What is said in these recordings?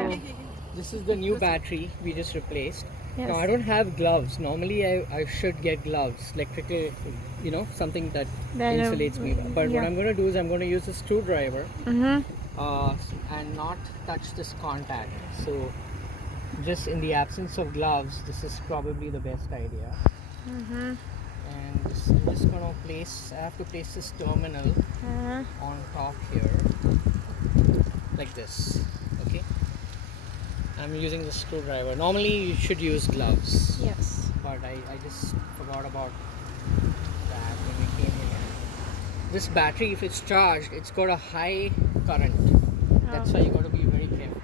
Okay. So this is the new battery we just replaced. Yes. Now I don't have gloves. Normally I should get gloves, electrical, something that Then, insulates me. But what yeah. I'm going to do is I'm going to use a screwdriver Mhm. and not touch this contact. So just in the absence of gloves, this is probably the best idea. Mhm. And I'm just going to I have to place this terminal on top here, like this. Okay. I'm using the screwdriver. Normally you should use gloves. Yes. But I just forgot about that when we came here. This battery, if it's charged, it's got a high current. That's why you got to be very careful.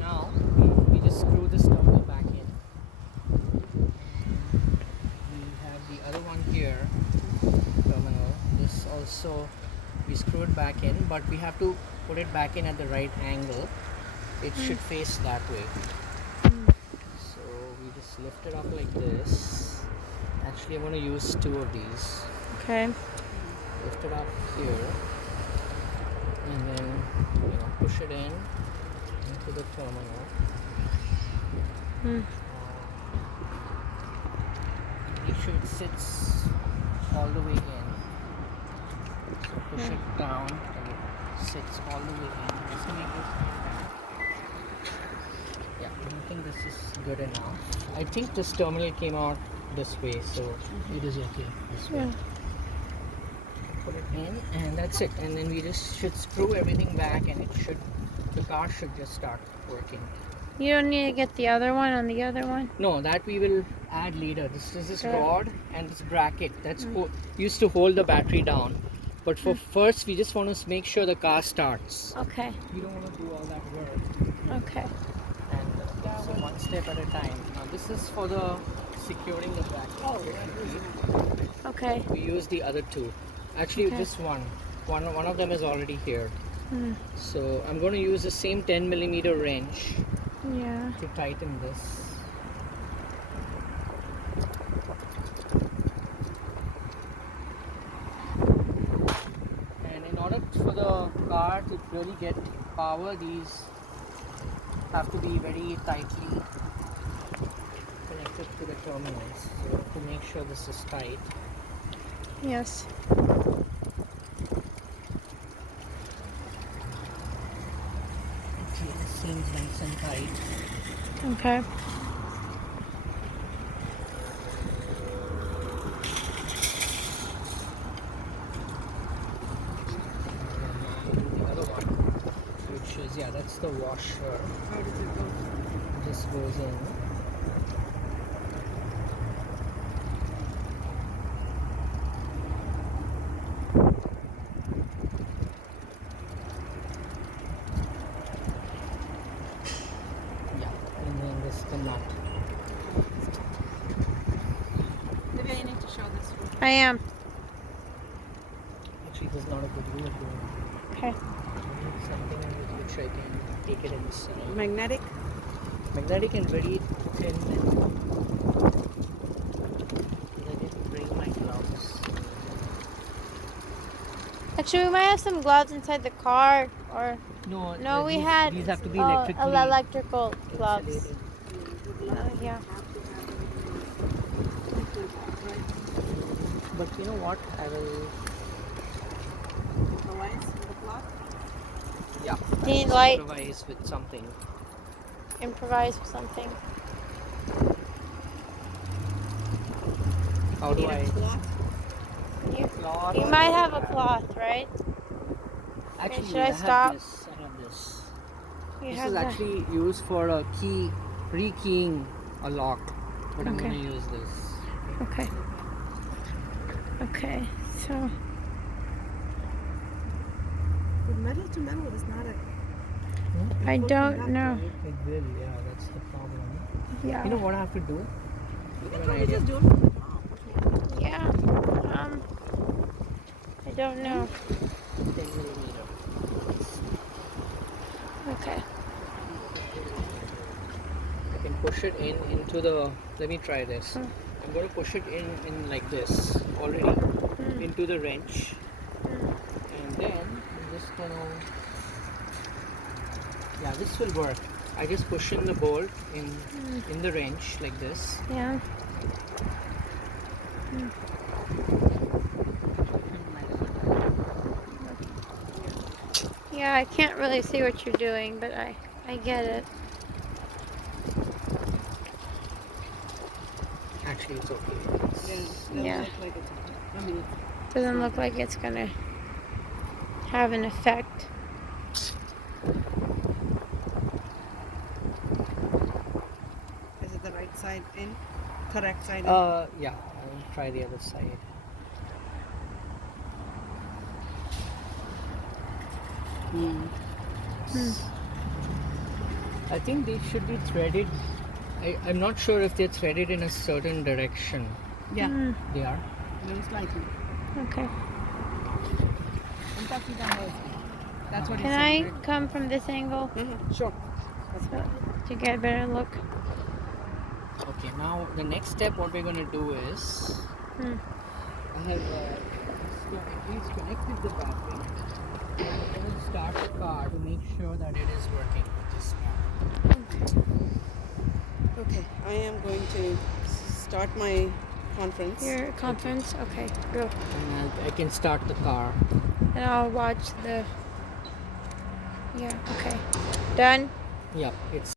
Now we just screw this terminal back in. We have the other one here, terminal. This also we screw it back in, but we have to put it back in at the right angle. It should face that way. So we just lift it up like this. Actually, I'm going to use two of these. Okay. Lift it up here, and then push it in into the terminal. Make sure it sits all the way in. So push it down and it sits all the way in. Just to make this contact. Yeah, I think this is good enough. I think this terminal came out this way, so it is okay this way. Yeah. Put it in, and that's it. And then we just should screw everything back, and the car should just start working. You don't need to get the other one on the other one? No, that we will add later. This is this Okay. rod and this bracket that's used to hold the battery down. But for first, we just want to make sure the car starts. Okay. We don't want to do all that work. Okay. And so one step at a time. Now this is for the securing the bracket. Okay. We use the other two. Actually, Okay. just one. One of them is already here. So I'm going to use the same 10mm wrench Yeah. to tighten this. And in order for the car to really get power, these have to be very tightly connected to the terminals. So to make sure this is tight. Yes. It seems nice and tight. Okay. The other one, which is, that's the washer. How does it go? This goes in. And then this the nut. Maybe you need to show this one. I am. Actually, this is not a good way of doing it. Okay. I need something with which I can take it inside. Magnetic. Magnetic and very thin. I didn't bring my gloves. Actually, we might have some gloves inside the car, or No, we these, had these have to be electrical gloves. insulated. Yeah. But you know what? I will. Otherwise, with a cloth. Yeah. Need I'll light. improvise with something. Improvise with something. How do Need I? a cloth. Cloth? You might have a cloth, right? Actually, should I have stop? this. I have this. You This have is that. actually used for a rekeying a lock. But I'm Okay. going to use this. Okay. Okay. So. But metal to metal is not a. I don't know. It will, yeah, that's the problem. Yeah. You know what I have to do? You I can have an probably idea. just do it from the top. Yeah. I don't know. 10mm. Okay. I can push it into the. Let me try this. I'm going to push it in like this already into the wrench, and then I'm just going to Yeah, this will work. I just push in the bolt in the wrench like this. Yeah. Yeah, I can't really see what you're doing, but I get it. Actually, it's okay. Yeah, Yeah. doesn't look like it's. I mean, Doesn't look like it's gonna have an effect. is it the right side in? Correct side in? Yeah. I'll try the other side. I think they should be threaded. I'm not sure if they're threaded in a certain direction. Yeah, They are. most likely. Okay. In fact, he does. That's what he Can said. I right? come from this angle Sure. so to get a better look? Okay, now the next step, what we're going to do is, I have at least connected the battery. I'm going to start the car to make sure that it is working with this battery. Okay, I am going to start my conference. Your conference? Okay, go. And I can start the car. And I'll watch the. Yeah, okay. Done? Yeah, it's